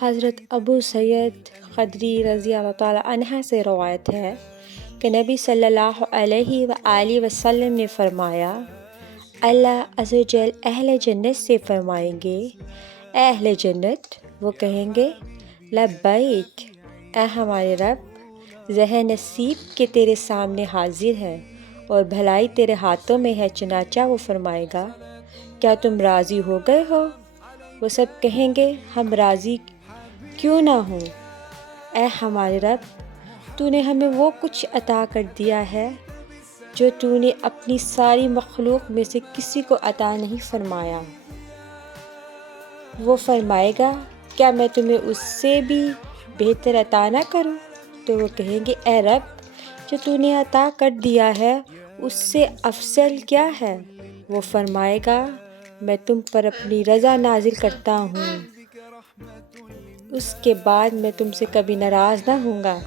حضرت ابو سعید خدری رضی اللہ تعالیٰ عنہ سے روایت ہے کہ نبی صلی اللہ علیہ وآلہ وسلم نے فرمایا، اللہ عز و جل اہل جنت سے فرمائیں گے، اے اہل جنت، وہ کہیں گے لبیک، اے ہمارے رب، ذہن نصیب کے تیرے سامنے حاضر ہے اور بھلائی تیرے ہاتھوں میں ہے، چنانچہ وہ فرمائے گا کیا تم راضی ہو گئے ہو؟ وہ سب کہیں گے ہم راضی کیوں نہ ہوں، اے ہمارے رب، تو نے ہمیں وہ کچھ عطا کر دیا ہے جو تو نے اپنی ساری مخلوق میں سے کسی کو عطا نہیں فرمایا۔ وہ فرمائے گا کیا میں تمہیں اس سے بھی بہتر عطا نہ کروں؟ تو وہ کہیں گے اے رب، جو تو نے عطا کر دیا ہے اس سے افضل کیا ہے؟ وہ فرمائے گا میں تم پر اپنی رضا نازل کرتا ہوں، اس کے بعد میں تم سے کبھی ناراض نہ ہوں گا۔